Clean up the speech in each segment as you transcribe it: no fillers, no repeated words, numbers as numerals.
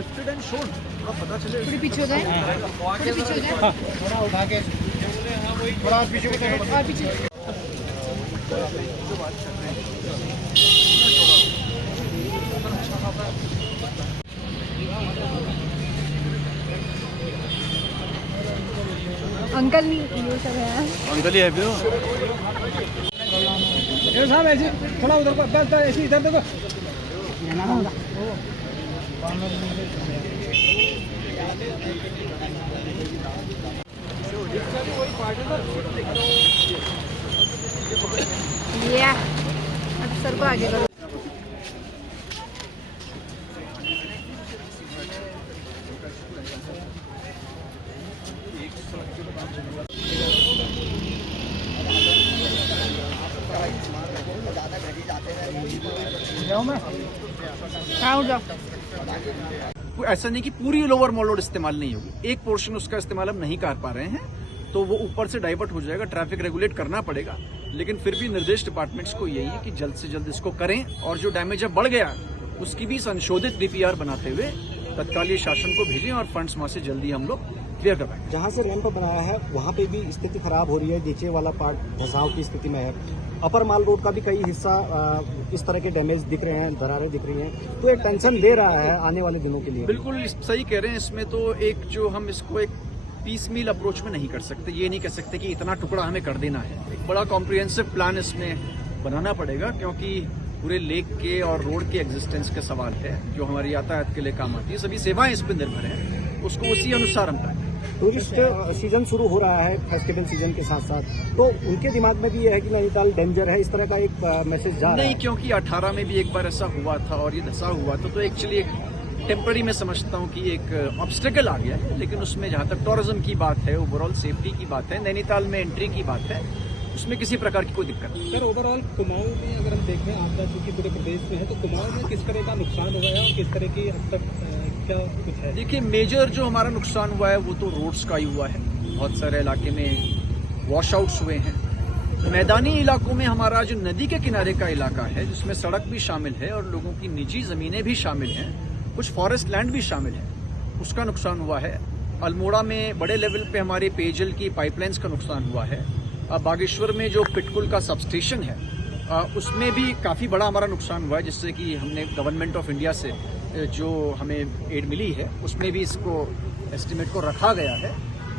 Lifted and shown, थोड़ा पता चले। थोड़ी पीछे हो जाए, थोड़ी पीछे हो जाए, थोड़ा उठा के थोड़ा पीछे को चलो, और पीछे। अंकल नहीं ये सब है, अंकल ही है भी साहब। ऐसे थोड़ा उधर को, बस ऐसे इधर देखो। ये सर को आगे करो। ऐसा नहीं कि पूरी लोअर मॉल रोड इस्तेमाल नहीं होगी, एक पोर्शन उसका इस्तेमाल हम नहीं कर पा रहे हैं, तो वो ऊपर से डाइवर्ट हो जाएगा, ट्रैफिक रेगुलेट करना पड़ेगा। लेकिन फिर भी निर्देश डिपार्टमेंट्स को यही है कि जल्द से जल्द इसको करें, और जो डैमेज अब बढ़ गया उसकी भी संशोधित डीपीआर बनाते हुए तत्कालीन शासन को भेजें और फंड्स वहां से जल्दी हम लोग क्लियर करवाएं। जहां से रैंप बनाया है वहां पे भी स्थिति खराब हो रही है, नीचे वाला पार्ट धसाव की स्थिति में है। अपर माल रोड का भी कई हिस्सा इस तरह के डैमेज दिख रहे हैं, दरारें दिख रही हैं, तो एक टेंशन दे रहा है आने वाले दिनों के लिए। बिल्कुल सही कह रहे हैं। इसमें तो एक जो हम इसको एक पीस मील अप्रोच में नहीं कर सकते, ये नहीं कह सकते कि इतना टुकड़ा हमें कर देना है। एक बड़ा कॉम्प्रिहेंसिव प्लान इसमें बनाना पड़ेगा, क्योंकि पूरे लेक के और रोड के एग्जिस्टेंस का सवाल है, जो हमारी यातायात के लिए काम आती है, सभी सेवाएं इस पर निर्भर हैं, उसको उसी अनुसार हम करें। टूरिस्ट सीजन शुरू हो रहा है फेस्टिवल सीजन के साथ साथ, तो उनके दिमाग में भी ये है कि नैनीताल डेंजर है, इस तरह का एक मैसेज जा रहा है। नहीं, क्योंकि 18 में भी एक बार ऐसा हुआ था और ये धसा हुआ था, तो एक्चुअली एक टेम्पररी में समझता हूँ कि एक ऑब्स्टेकल आ गया है। लेकिन उसमें जहाँ तक टूरिज्म की बात है, ओवरऑल सेफ्टी की बात है, नैनीताल में एंट्री की बात है, उसमें किसी प्रकार की कोई दिक्कत नहीं। सर ओवरऑल कुमाऊं में अगर हम देखें, आपदा चूंकि पूरे प्रदेश में है, तो कुमाऊं में किस तरह का नुकसान हुआ है और किस तरह की अब तक क्या कुछ है? देखिए, मेजर जो हमारा नुकसान हुआ है वो तो रोड्स का ही हुआ है। बहुत सारे इलाके में वॉश आउट्स हुए हैं। मैदानी इलाकों में हमारा जो नदी के किनारे का इलाका है, जिसमें सड़क भी शामिल है और लोगों की निजी जमीनें भी शामिल हैं, कुछ फॉरेस्ट लैंड भी शामिल है, उसका नुकसान हुआ है। अल्मोड़ा में बड़े लेवल पे हमारे पेयजल की पाइपलाइंस का नुकसान हुआ है। बागेश्वर में जो पिटकुल का सबस्टेशन है, उसमें भी काफ़ी बड़ा हमारा नुकसान हुआ है, जिससे कि हमने गवर्नमेंट ऑफ इंडिया से जो हमें एड मिली है उसमें भी इसको एस्टिमेट को रखा गया है।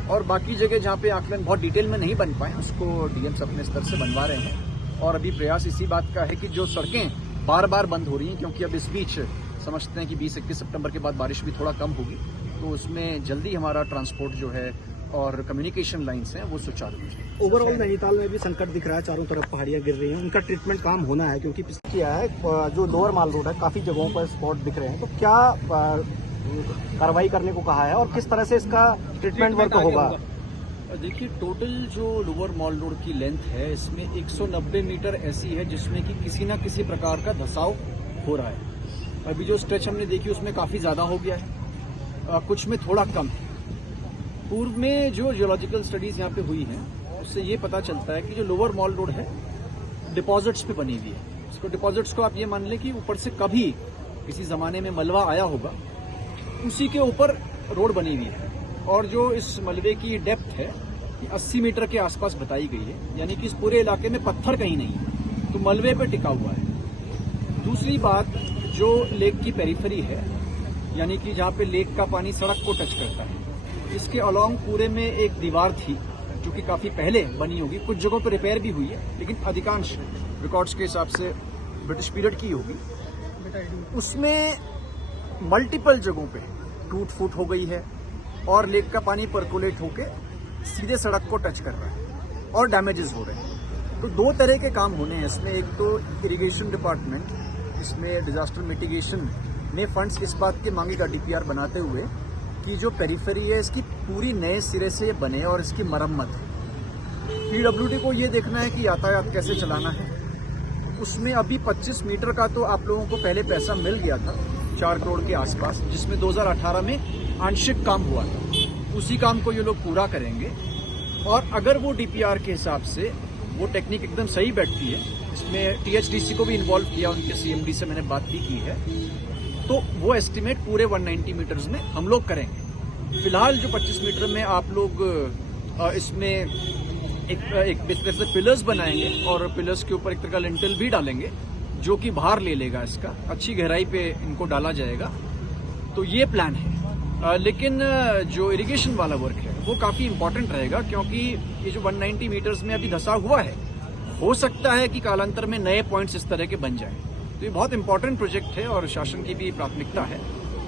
और बाकी जगह जहाँ पे आकलन बहुत डिटेल में नहीं बन पाए, उसको डीएम्स अपने स्तर से बनवा रहे हैं। और अभी प्रयास इसी बात का है कि जो सड़कें बार बार बंद हो रही हैं, क्योंकि अब इस बीच समझते हैं कि 20-21 सितंबर के बाद बारिश भी थोड़ा कम होगी, तो उसमें जल्दी हमारा ट्रांसपोर्ट जो है और कम्युनिकेशन लाइन्स हैं वो सुचारू हो जाए। ओवरऑल नैनीताल में भी संकट दिख रहा है, चारों तरफ पहाड़ियां गिर रही हैं, उनका ट्रीटमेंट काम होना है, क्योंकि किया है जो लोअर माल रोड है काफी जगहों पर स्पॉट दिख रहे हैं, तो क्या कार्रवाई करने को कहा है और किस तरह से इसका ट्रीटमेंट वर्क होगा? देखिए, टोटल जो लोअर मॉल रोड की लेंथ है, इसमें 190 मीटर ऐसी है जिसमें कि किसी न किसी प्रकार का धसाव हो रहा है। अभी जो स्ट्रेच हमने देखी उसमें काफी ज्यादा हो गया है, कुछ में थोड़ा कम है। पूर्व में जो जियोलॉजिकल स्टडीज यहाँ पे हुई हैं, उससे ये पता चलता है कि जो लोअर मॉल रोड है डिपॉजिट्स पे बनी हुई है। इसको डिपॉजिट्स को आप ये मान लें कि ऊपर से कभी किसी जमाने में मलबा आया होगा, उसी के ऊपर रोड बनी हुई है। और जो इस मलबे की डेप्थ है 80 मीटर के आसपास बताई गई है, यानी कि इस पूरे इलाके में पत्थर कहीं नहीं है, तो मलबे पे टिका हुआ है। दूसरी बात, जो लेक की पेरिफेरी है, यानी कि जहाँ पे लेक का पानी सड़क को टच करता है, इसके अलोंग पूरे में एक दीवार थी जो कि काफी पहले बनी होगी, कुछ जगहों पर रिपेयर भी हुई है, लेकिन अधिकांश रिकॉर्ड्स के हिसाब से ब्रिटिश पीरियड की होगी। उसमें मल्टीपल जगहों पे टूट फूट हो गई है और लेक का पानी परकोलेट होके सीधे सड़क को टच कर रहा है और डैमेजेस हो रहे हैं। तो दो तरह के काम होने हैं इसमें। एक तो इरिगेशन डिपार्टमेंट इसमें डिजास्टर मिटिगेशन में फंड्स इस बात के मांगेगा डीपीआर बनाते हुए कि जो पेरिफेरी है इसकी पूरी नए सिरे से बने और इसकी मरम्मत है। पीडब्ल्यूडी को ये देखना है कि यातायात कैसे चलाना है। उसमें अभी 25 मीटर का तो आप लोगों को पहले पैसा मिल गया था 4 करोड़ के आसपास, जिसमें 2018 में आंशिक काम हुआ था। उसी काम को ये लोग पूरा करेंगे और अगर वो डीपीआर के हिसाब से वो टेक्निक एकदम सही बैठती है, इसमें टीएचडीसी को भी इन्वॉल्व किया, उनके सीएमडी से मैंने बात भी की है, तो वो एस्टिमेट पूरे 190 मीटर्स में हम लोग करेंगे। फिलहाल जो 25 मीटर में आप लोग इसमें एक तरह से पिलर्स बनाएंगे और पिलर्स के ऊपर एक तरह का लिंटल भी डालेंगे जो कि भार ले लेगा, इसका अच्छी गहराई पे इनको डाला जाएगा। तो ये प्लान है। लेकिन जो इरिगेशन वाला वर्क है वो काफी इंपॉर्टेंट रहेगा, क्योंकि ये जो 190 मीटर्स में अभी धंसा हुआ है, हो सकता है कि कालांतर में नए पॉइंट्स इस तरह के बन जाएं। तो ये बहुत इंपॉर्टेंट प्रोजेक्ट है और शासन की भी प्राथमिकता है,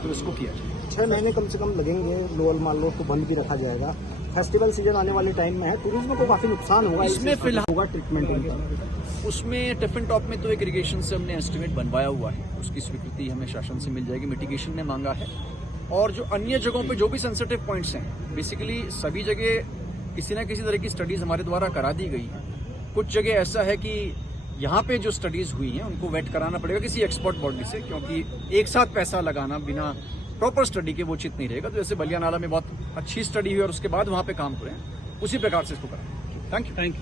तो इसको किया जाए। 6 महीने कम से कम लगेंगे, लोअर माल रोड को बंद भी रखा जाएगा। फेस्टिवल सीजन आने वाले टाइम में है, टूरिज्म को काफी नुकसान होगा, इसमें फिलहाल होगा ट्रीटमेंट। उसमें टिफिन टॉप में तो एक इरिगेशन से हमने एस्टिमेट बनवाया हुआ है, उसकी स्वीकृति हमें शासन से मिल जाएगी, मिटिगेशन ने मांगा है। और जो अन्य जगहों पे जो भी सेंसिटिव पॉइंट्स हैं, बेसिकली सभी जगह किसी न किसी तरह की स्टडीज हमारे द्वारा करा दी गई है। कुछ जगह ऐसा है कि यहाँ पे जो स्टडीज हुई हैं उनको वेट कराना पड़ेगा किसी एक्सपर्ट बॉडी से, क्योंकि एक साथ पैसा लगाना बिना प्रॉपर स्टडी के वो उचित नहीं रहेगा। तो जैसे बलिया नाला में बहुत अच्छी स्टडी हुई और उसके बाद वहाँ पे काम करें, उसी प्रकार से इसको करें। Thank you.